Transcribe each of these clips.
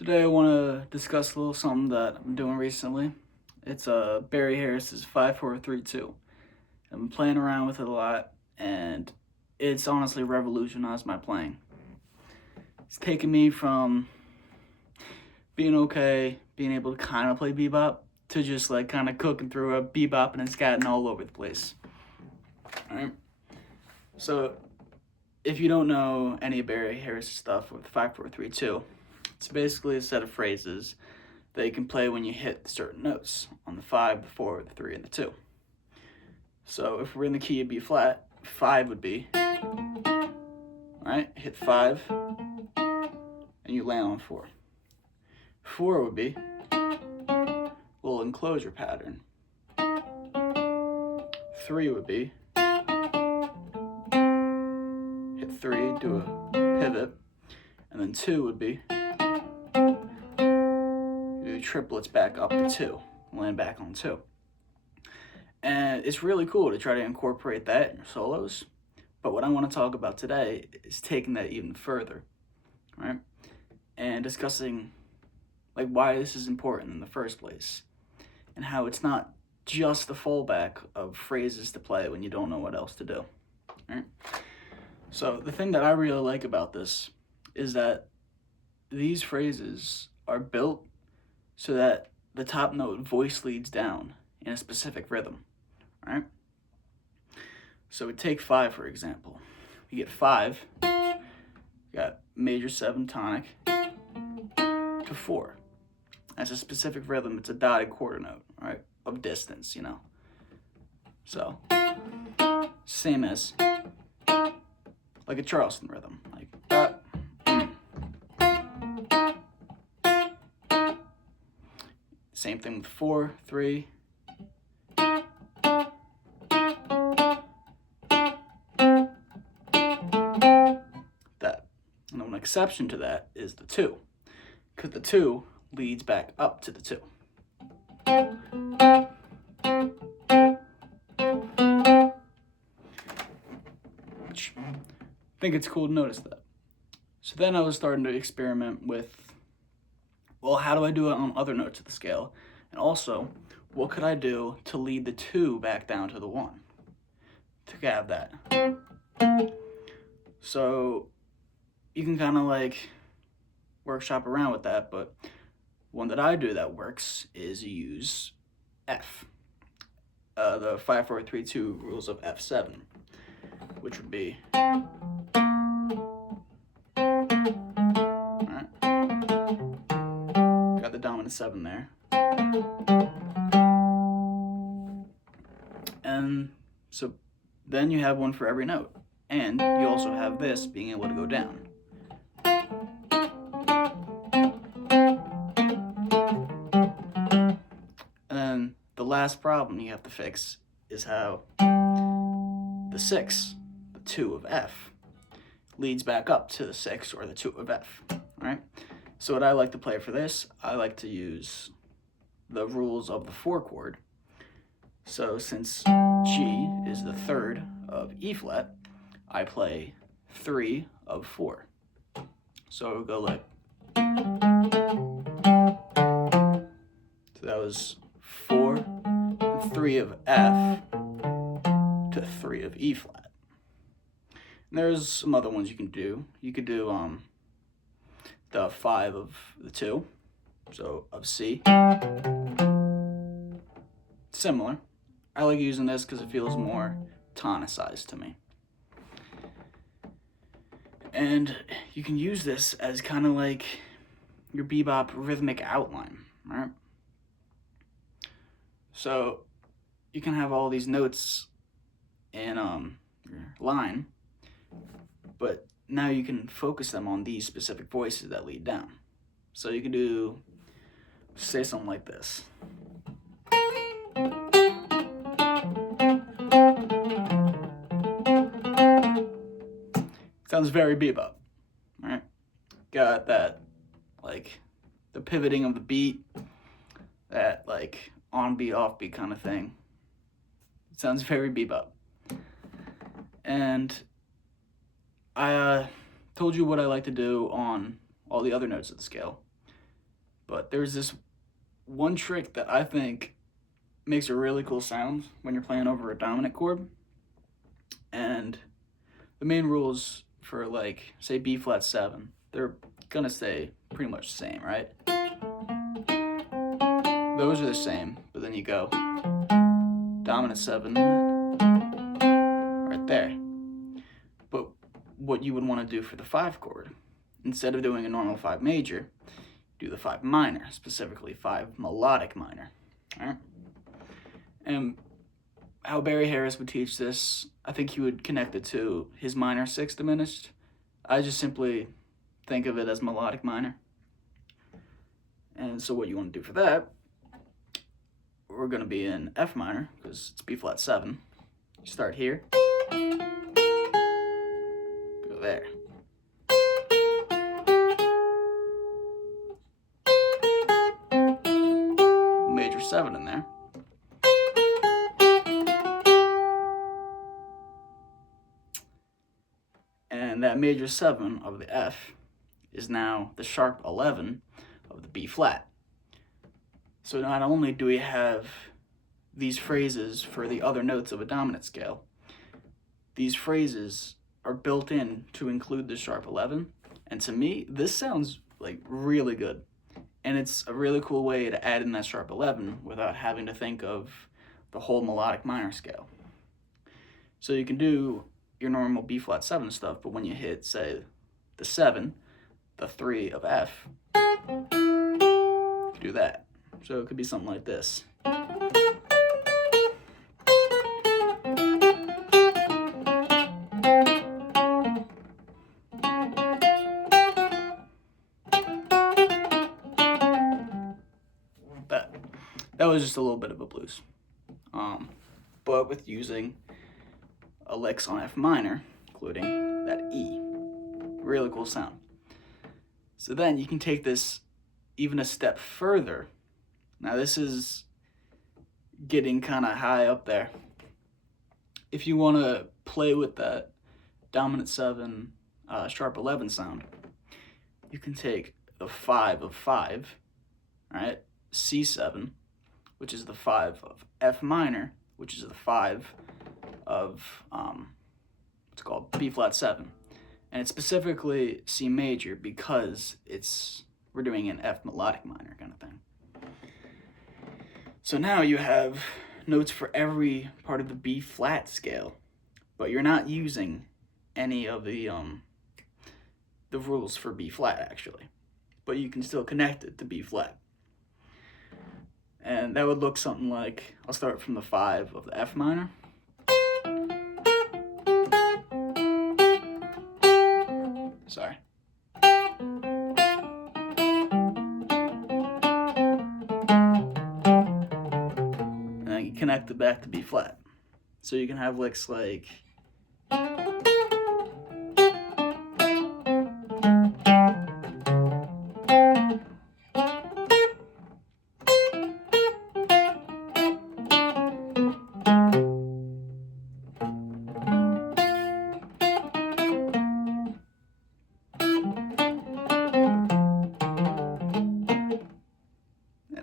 Today I want to discuss a little something that I'm doing recently. It's Barry Harris's 5-4-3-2. I've been playing around with it a lot, and it's honestly revolutionized my playing. It's taken me from being okay, being able to kind of play bebop, to just like kind of cooking through a bebop and scatting all over the place. Alright? So, if you don't know any of Barry Harris's stuff with 5-4-3-2, it's basically a set of phrases that you can play when you hit certain notes on the 5, the 4, the 3, and the 2. So if we're in the key of B flat, 5 would be, right? Hit 5, and you land on 4. 4 would be a little enclosure pattern. 3 would be, hit 3, do a pivot, and then 2 would be, do triplets back up to 2, land back on 2. And it's really cool to try to incorporate that in your solos. But what I want to talk about today is taking that even further, right? And discussing like why this is important in the first place, and how it's not just the fallback of phrases to play when you don't know what else to do, right? So the thing that I really like about this is that these phrases are built so that the top note voice leads down in a specific rhythm, right? So we take 5, for example. We get 5, we got major 7 tonic to 4. That's a specific rhythm. It's a dotted quarter note, right? Of distance, you know. So, same as like a Charleston rhythm, like Same thing with 4, 3. That. And an exception to that is the 2, because the 2 leads back up to the 2. I think it's cool to notice that. So then I was starting to experiment with, well, how do I do it on other notes of the scale? And also, what could I do to lead the 2 back down to the 1? To have that. So you can kind of like workshop around with that, but one that I do that works is use F. The 5-4-3-2 rules of F7, which would be, got the dominant 7 there. And so then you have one for every note. And you also have this being able to go down. And then the last problem you have to fix is how the 6, the 2 of F, leads back up to the 6 or the 2 of F, right? So what I like to play for this, I like to use the rules of the 4 chord. So since G is the 3rd of E flat, I play 3 of 4. So it would go like, so that was 4 and 3 of F to 3 of E flat. And there's some other ones you can do. You could do the 5 of the 2, so of C. Similar. I like using this because it feels more tonicized to me. And you can use this as kind of like your bebop rhythmic outline, right? So you can have all these notes in your line, but now you can focus them on these specific voices that lead down. So you can do, say something like this. Sounds very bebop, right? Got that, like, the pivoting of the beat, that, like, on beat, off beat kind of thing. It sounds very bebop. And I told you what I like to do on all the other notes of the scale. But there's this one trick that I think makes a really cool sound when you're playing over a dominant chord. And the main rules for, like, say B flat 7, they're gonna stay pretty much the same, right? Those are the same, but then you go dominant 7 right there. But what you would want to do for the 5 chord, instead of doing a normal 5 major, do the 5 minor, specifically 5 melodic minor. All right? And how Barry Harris would teach this, I think he would connect it to his minor 6 diminished. I just simply think of it as melodic minor. And so what you want to do for that, we're going to be in F minor, because it's B flat 7. You start here, go there. Major 7 in there. And that major 7 of the F is now the sharp 11 of the B flat. So not only do we have these phrases for the other notes of a dominant scale, these phrases are built in to include the sharp 11. And to me, this sounds like really good. And it's a really cool way to add in that sharp 11 without having to think of the whole melodic minor scale. So you can do your normal B flat 7 stuff, but when you hit, say, the 7, the 3 of F, you can do that. So it could be something like this. That was just a little bit of a blues. But with using a licks on F minor, including that E. Really cool sound. So then you can take this even a step further. Now this is getting kind of high up there. If you want to play with that dominant 7 sharp 11 sound, you can take the 5 of 5, right? C7, which is the 5 of F minor, which is the 5 of what's called B flat 7. And it's specifically C major because we're doing an F melodic minor kind of thing. So now you have notes for every part of the B flat scale, but you're not using any of the rules for B flat actually, but you can still connect it to B flat. And that would look something like, I'll start from the 5 of the F minor. Sorry. And then you connect it back to B flat. So you can have licks like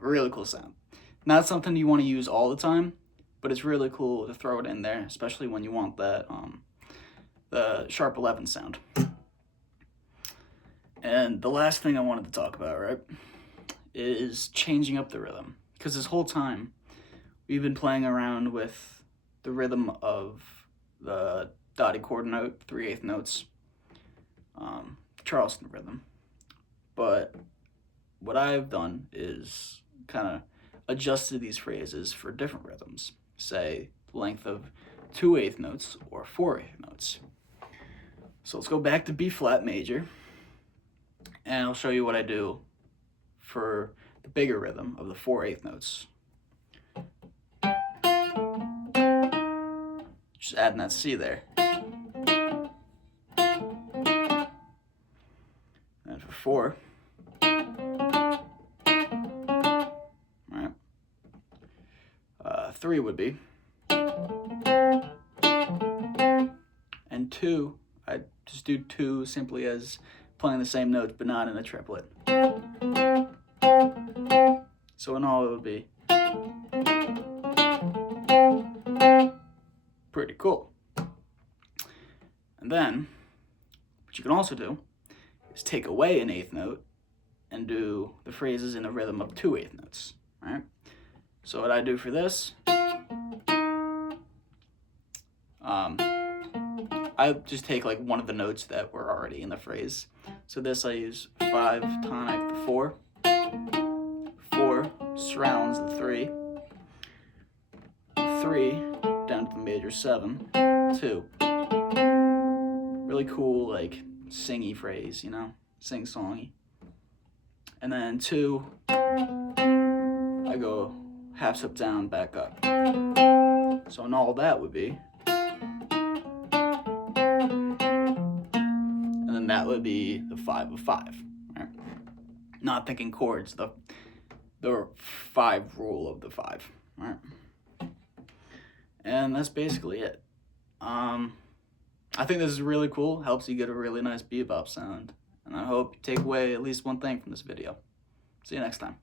really cool sound. Not something you want to use all the time, but it's really cool to throw it in there, especially when you want that the sharp 11 sound. And the last thing I wanted to talk about, right, is changing up the rhythm. Because this whole time, we've been playing around with the rhythm of the dotted chord note, 3/8 notes, Charleston rhythm. But what I've done is kind of adjusted these phrases for different rhythms, say length of 2/8 notes or 4/8 notes. So let's go back to B flat major, and I'll show you what I do for the bigger rhythm of the 4/8 notes. Just adding that C there. And for 4, right, 3 would be, and 2, I just do 2 simply as playing the same notes but not in a triplet. So in all, it would be pretty cool. And then, what you can also do is take away an eighth note and do the phrases in a rhythm of 2 eighth notes, right? So what I do for this, I just take like one of the notes that were already in the phrase. So this I use 5 tonic the 4, 4 surrounds the 3, 3 down to the major 7, 2. Really cool, like singy phrase, you know, sing-songy. And then 2, I go half step down, back up. So in all, that would be, and then that would be the 5 of 5. Right? Not thinking chords, the 5 rule of the 5. Right? And that's basically it. I think this is really cool. Helps you get a really nice bebop sound. And I hope you take away at least one thing from this video. See you next time.